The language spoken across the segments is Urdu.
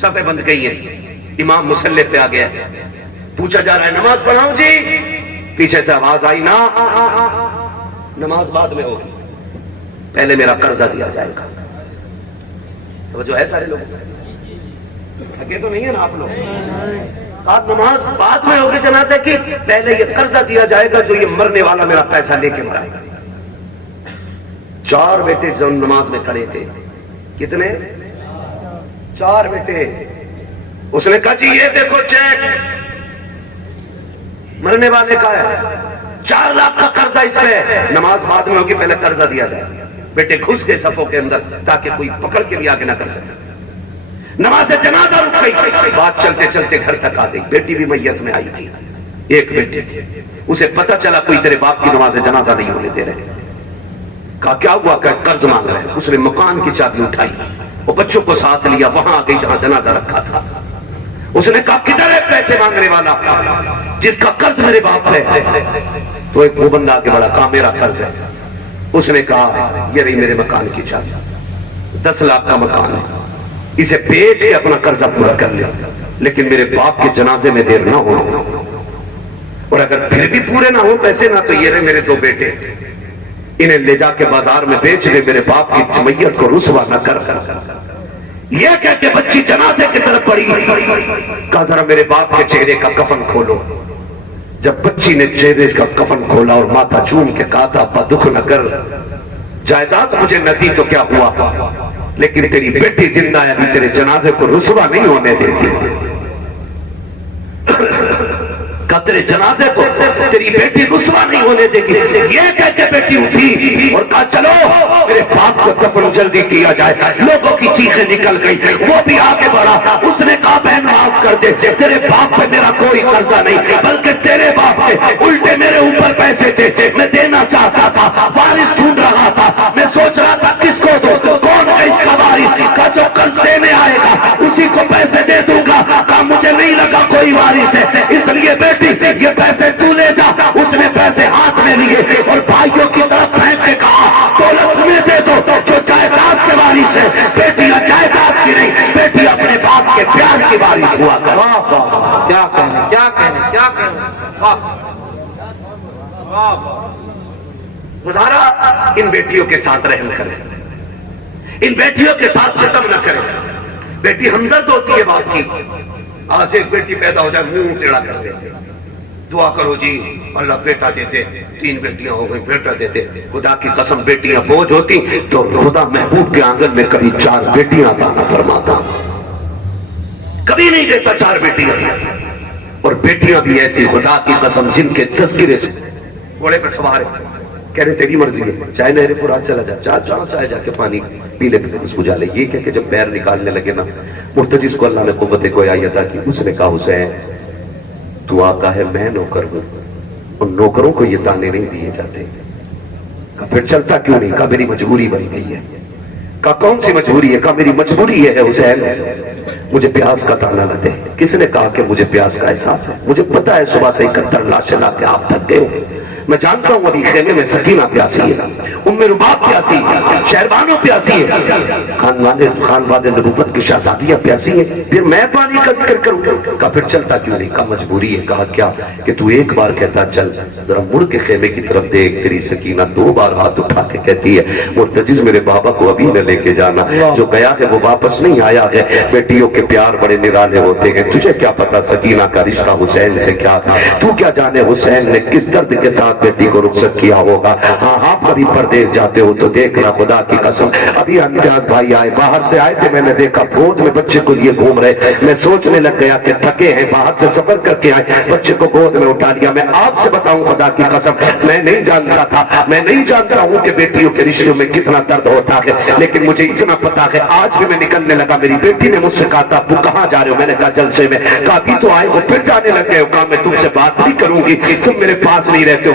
صفیں بند گئی ہیں، امام مصلی پہ آ گیا، پوچھا جا رہا ہے نماز پڑھاؤں جی؟ پیچھے سے آواز آئی نا نماز بعد میں ہوگی، پہلے میرا قرضہ دیا جائے گا۔ توجہ ہے سارے لوگ؟ تھکے تو نہیں ہے نا آپ لوگ؟ آج نماز بعد میں ہوگی جنازے کی، پہلے یہ قرضہ دیا جائے گا جو یہ مرنے والا میرا پیسہ لے کے مرائے گا۔ 4 بیٹے جو نماز میں کھڑے تھے، کتنے؟ 4 بیٹے۔ اس نے کہا جی یہ دیکھو چیک مرنے والے کا ہے، 4 لاکھ کا قرضہ اس پہ ہے، نماز بعد میں ہوگی پہلے قرضہ دیا جائے۔ بیٹے گھس گئے صفوں کے اندر تاکہ کوئی پکڑ کے بھی آگے نہ کر سکے۔ نماز جنازہ رک گئی، بات چلتے چلتے گھر تک آ گئی۔ بیٹی بھی میت میں آئی تھی، ایک بیٹی تھی، اسے پتہ چلا کوئی تیرے باپ کی نماز جنازہ نہیں ہونے دے رہے۔ کہا کیا ہوا؟ کہ قرض مانگ رہے ہیں۔ اس نے مکان کی چابی اٹھائی، وہ بچوں کو ساتھ لیا، وہاں آ گئی جہاں جنازہ رکھا تھا۔ اس نے کہا کدھر ہے پیسے مانگنے والا جس کا قرض میرے باپ ہے؟ تو ایک وہ بندہ آگے بڑھا، کہا میرا قرض ہے۔ اس نے کہا یہ رہی میرے مکان کی چابی، 10 لاکھ کا مکان ہے، اسے بیچ کے اپنا قرضہ پورا کر لیا، لیکن میرے باپ کے جنازے میں دیر نہ ہو، اور اگر پھر بھی پورے نہ ہو پیسے نہ، تو یہ رہے میرے 2 بیٹے، انہیں لے جا کے بازار میں بیچ دے، میرے باپ کی میت کو رسوا نہ کر۔ یہ کہہ کے بچی جنازے کی طرف بڑھی، کہا ذرا میرے باپ کے چہرے کا کفن کھولو۔ جب بچی نے چہرے کا کفن کھولا اور ماتھا چوم کے کہا تھا ابا دکھ نہ کر، جائیداد مجھے نہ دی تو کیا ہوا، لیکن تیری بیٹی زندہ ہے، ابھی تیرے جنازے کو رسوا نہیں ہونے دیتی، کہ تیرے جنازے کو تیری بیٹی رسوا نہیں ہونے دے گی۔ یہ کہہ کے بیٹی اٹھی اور کہا چلو میرے باپ کو دفن جلدی کیا جائے۔ لوگوں کی چیخیں نکل گئی، وہ بھی آگے بڑھا، اس نے کہا بہن معاف کر دے، تیرے باپ پہ میرا کوئی قرضہ نہیں، بلکہ تیرے باپ پہ الٹے میرے اوپر پیسے تھے، میں دینا چاہتا تھا، وارث ڈھونڈ رہا تھا، میں سوچ رہا تھا کس کو دو، کون ہے اس کا وارث، کا جو قرض دینے آئے گا اسی کو پیسے دے دوں گا۔ کہا مجھے نہیں لگا کوئی وارث ہے، اس لیے بیٹی یہ پیسے تو لے جا۔ اس نے پیسے ہاتھ میں لیے اور بھائیوں کی طرف پھینک کے کہا دولت تمہیں دے دو جو جائیداد کے وارث ہے، بیٹی جائیداد کی نہیں، بیٹی اپنے باپ کے پیار کی وارث ہوا کر۔ کیا کہنے کیا کہنے کیا کہنے۔ خدا ان بیٹیوں کے ساتھ رحم کرے، ان بیٹیوں کے ساتھ ستم نہ کرے۔ بیٹی ہمدرد ہوتی ہے باپ کی۔ آج ایک بیٹی پیدا ہو جائے منہ ٹیڑھا کر دیتے، دعا کرو جی اللہ بیٹا دیتے، 3 بیٹیاں ہو گئی بیٹا دیتے۔ خدا کی قسم بیٹیاں بوجھ ہوتی تو خدا محبوب کے آنگن میں کبھی 4 بیٹیاں عطا نہ فرماتا، کبھی نہیں دیتا 4 بیٹیاں۔ اور بیٹیاں بھی ایسی خدا کی قسم جن کے تذکرے سے گھوڑے پر سوار ہے، کہہ رہے تیری مرضی ہے، چاہے نہر فرات چلا جا، چاہے جا کے پانی پی لے، بجھا لے۔ یہ کہہ کہ جب پیر نکالنے لگے نا، مرتجس کو اللہ نے قوت گویائی عطا کی۔ اس نے کہا حسین تو آقا ہے میں نوکر ہوں، ان نوکروں کو یہ تانے نہیں دیے جاتے۔ کہا پھر چلتا کیوں نہیں؟ کہا میری مجبوری بن گئی ہے۔ کہا کون سی مجبوری ہے؟ کہا میری مجبوری یہ ہے حسین مجھے پیاس کا تانا نہ دے۔ کس نے کہا کہ مجھے پیاس کا احساس ہے؟ مجھے پتا ہے صبح سے 71 لاشیں لا کے آپ تھک گئے ہو، میں جانتا ہوں ابھی خیمے میں سکینہ پیاسی ہے، ام رباب پیاسی ہے، شہربانو پیاسی ہے، خانواد نبوت کی شہزادیاں پیاسی ہیں، پھر میں پانی کا ذکر کروں؟ کہا پھر چلتا کیوں نہیں؟ کہا مجبوری ہے۔ کہا کیا؟ کہ تو ایک بار کہتا چل ذرا مڑ کے خیمے کی طرف دیکھ، تیری سکینہ 2 بار ہاتھ اٹھا کے کہتی ہے مرتجز میرے بابا کو ابھی نہ لے کے جانا، جو گیا ہے وہ واپس نہیں آیا ہے۔ بیٹیوں کے پیار بڑے نرالے ہوتے ہیں، تجھے کیا پتا سکینہ کا رشتہ حسین سے کیا تھا، تو کیا جانے حسین نے کس درد کے ساتھ بیٹی کو رخصت کیا ہوگا۔ ہاں آپ کبھی پردیس جاتے ہو تو دیکھنا خدا کی قسم، ابھی امتیاز بھائی آئے، باہر سے آئے تھے، میں نے دیکھا گود میں بچے کو لیے گھوم رہے، میں سوچنے لگ گیا کہ تھکے ہیں، باہر سے سفر کر کے آئے، بچے کو گود میں اٹھا لیا۔ میں آپ سے بتاؤں خدا کی قسم میں نہیں جانتا تھا، میں نہیں جانتا ہوں کہ بیٹیوں کے رشتوں میں کتنا درد ہوتا ہے، لیکن مجھے اتنا پتا ہے آج بھی میں نکلنے لگا، میری بیٹی نے مجھ سے کہا تھا تو کہاں جا رہے ہو؟ میں نے کہا جلسے میں۔ کہا ابھی تو آئے ہو پھر جانے لگے ہو؟ کہا میں تم سے بات نہیں کروں گی، تم میرے پاس نہیں رہتے ہو،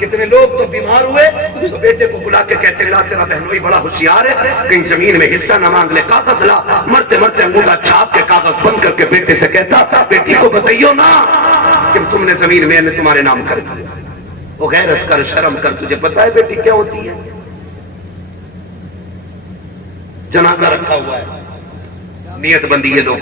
کتنے لوگ تو بیمار ہوئے تو بیٹے کو بلا کے کہتے لا تیرا بہنوئی بڑا ہوشیار ہے، کہیں زمین میں حصہ نہ مانگ لے، کاغذ لا، مرتے مرتے انگوٹھا چھاپ کے کاغذ بند کر کے بیٹے سے کہتا بیٹی کو بتائیو نا کہ تم نے زمین میں نے تمہارے نام کر دیا۔ وہ غیرت کر، شرم کر، تجھے پتا ہے بیٹی کیا ہوتی ہے؟ جنازہ رکھا ہوا ہے، نیت بندی ہے دو